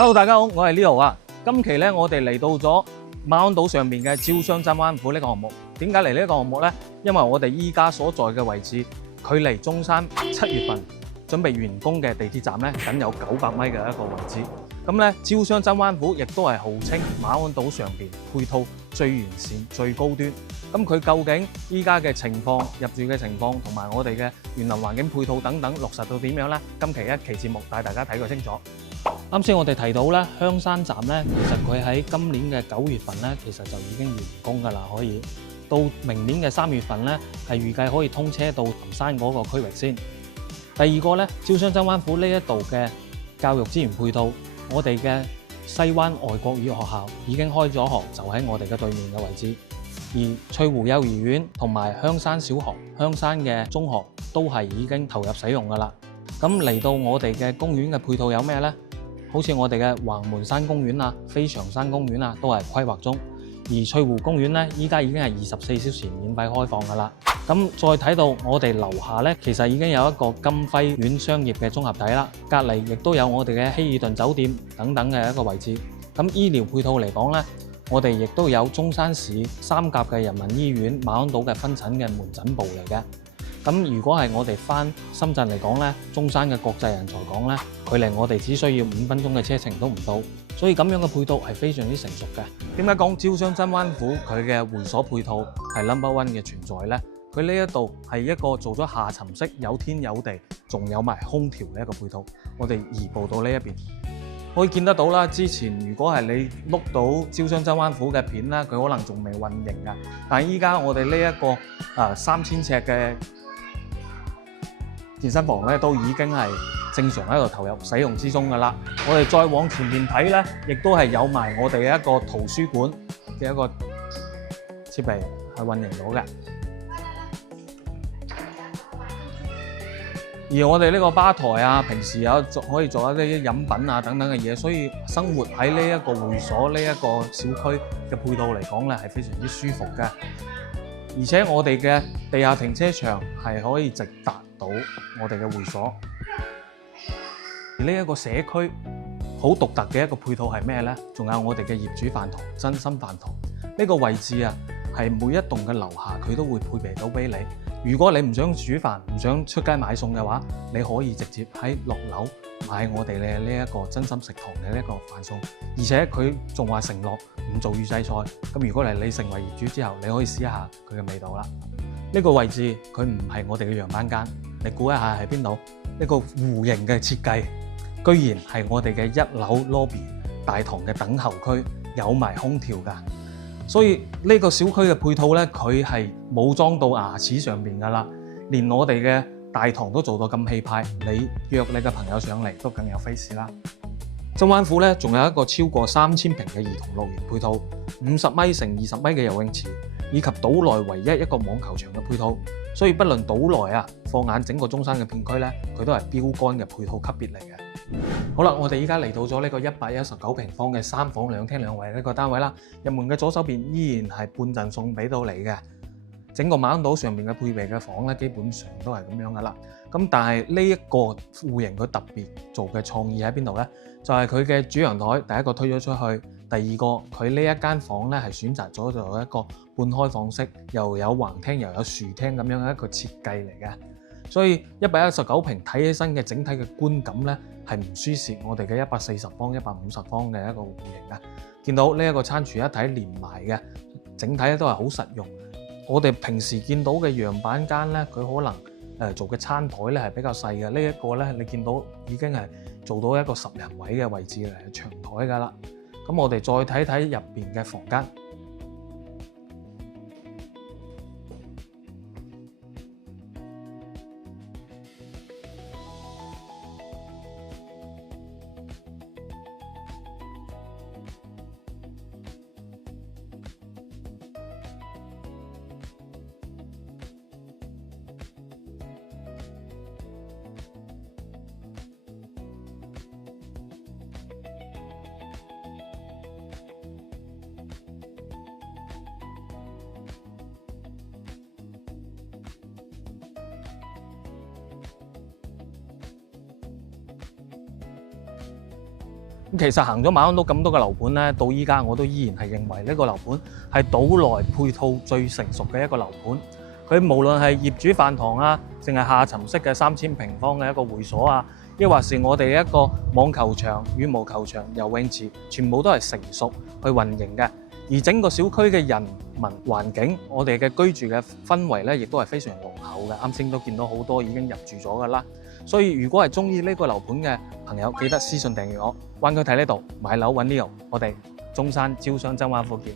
Hello， 大家好，我係 Leo 啊。今期咧，我哋嚟到咗馬鞍島上面嘅招商真灣府呢個項目。點解嚟呢個項目呢？因為我哋依家所在嘅位置，距離中山7月份準備完工嘅地鐵站咧，僅有900米嘅一個位置。咁咧，招商真灣府亦都係號稱馬鞍島上邊配套最完善、最高端。咁佢究竟依家嘅情況、入住嘅情況同埋我哋嘅園林環境配套等等落實到點樣呢？今期一期節目帶大家睇個清楚。啱先我哋提到咧，香山站咧，其實佢喺今年嘅9月份咧，其實就已經完工㗎啦，可以到明年嘅3月份咧，係預計可以通車到潭山嗰個區域先。第二個咧，招商真灣府呢一度嘅教育資源配套，我哋嘅西灣外國語學校已經開咗學，就喺我哋嘅對面嘅位置。而翠湖幼兒園同埋香山小學、香山嘅中學都係已經投入使用㗎啦。咁嚟到我哋嘅公園嘅配套有咩呢？好似我哋嘅橫門山公園啊、飛翔山公園啊，都係規劃中。而翠湖公園咧，依家已經係24小時免費開放㗎啦。咁再睇到我哋樓下咧，其實已經有一個金輝苑商業嘅綜合體啦。隔離亦都有我哋嘅希爾頓酒店等等嘅一個位置。咁醫療配套嚟講咧，我哋亦都有中山市3甲嘅人民醫院馬鞍島嘅分診嘅門診部嚟嘅。咁如果係我哋返深圳嚟講咧，中山嘅國際人才港咧，距離我哋只需要5分鐘嘅車程都唔到，所以咁樣嘅配套係非常之成熟嘅。點解講招商真灣府佢嘅會所配套係 No.1 嘅存在呢？佢呢一度係一個做咗下沉式有天有地，仲有埋空調嘅一個配套。我哋移步到呢一邊，可以見得到啦。之前如果係你碌到招商真灣府嘅片咧，佢可能仲未運營㗎。但係依家我哋呢一個3000尺嘅健身房咧都已經係正常喺度投入使用之中㗎啦。我哋再往前面睇咧，亦都係有埋我哋嘅一個圖書館嘅一個設備係運營到嘅。而我哋呢個吧台啊，平時可以做一啲飲品啊等等嘅嘢，所以生活喺呢一個會所呢一個小區嘅配套嚟講咧，係非常之舒服嘅。而且我哋嘅地下停車場係可以直達到我哋嘅會所。而呢一個社區好獨特嘅一個配套係咩呢？仲有我哋嘅業主飯堂、真心飯堂呢個位置啊，係每一棟嘅樓下佢都會配備到俾你。如果你唔想煮飯、唔想出街買餸嘅話，你可以直接喺落樓買我哋嘅呢一個真心食堂嘅呢個飯餸。而且佢仲話承諾唔做預製菜。咁如果你成為業主之後，你可以試一下佢嘅味道啦。呢個位置佢唔係我哋嘅樣板間，你估一下係邊度？呢個弧形嘅設計，居然係我哋嘅1樓 lobby 大堂嘅等候區，有埋空調㗎。所以呢個小區嘅配套咧，佢係冇裝到牙齒上邊㗎啦，連我哋嘅大堂都做到咁氣派，你約你嘅朋友上嚟都更有 face 啦。真灣府咧仲有一個超過3000平嘅兒童樂園配套，50米乘20米嘅游泳池，以及島內唯一一個網球場嘅配套。所以不論島內啊，放眼整個中山嘅片區咧，佢都係標杆嘅配套級別嚟嘅。好啦，我哋依家嚟到咗呢個119平方嘅3房2廳2衛呢個單位啦。入門嘅左手邊依然係半贈送俾到你嘅。整個馬鞍島上面嘅配備嘅房咧，基本上都係咁樣噶啦。咁但係呢一個戶型佢特別做嘅創意喺邊度呢？就係佢嘅主陽台，第一個推咗出去，第二個佢呢一間房咧係選擇咗做一個半開放式，又有橫廳又有豎廳咁樣嘅一個設計嚟嘅。所以119平睇起身嘅整體嘅觀感咧係唔輸蝕我哋嘅140方、150方嘅一個戶型啊！見到呢一個餐廚一體連埋嘅，整體咧都係好實用。我哋平時見到嘅樣板間咧，佢可能做嘅餐台咧係比較細嘅。呢一個咧，你見到已經係做到一個10人位嘅位置嚟，長台㗎啦。咁我哋再睇睇入邊嘅房間。咁其實行咗馬鞍島咁多嘅樓盤咧，到依家我都依然係認為呢個樓盤係島內配套最成熟嘅一個樓盤。佢無論係業主飯堂啊，淨係下沉式嘅3000平方嘅一個會所啊，抑或是我哋一個網球場、羽毛球場、游泳池，全部都係成熟去運營嘅。而整個小區嘅人民環境，我哋嘅居住嘅氛圍咧，亦都係非常濃厚嘅。啱先都見到好多已經入住咗㗎啦。所以如果係中意呢個樓盤嘅朋友，記得私信訂閱我。灣區睇呢度買樓揾 Leo，我哋中山招商真灣福建。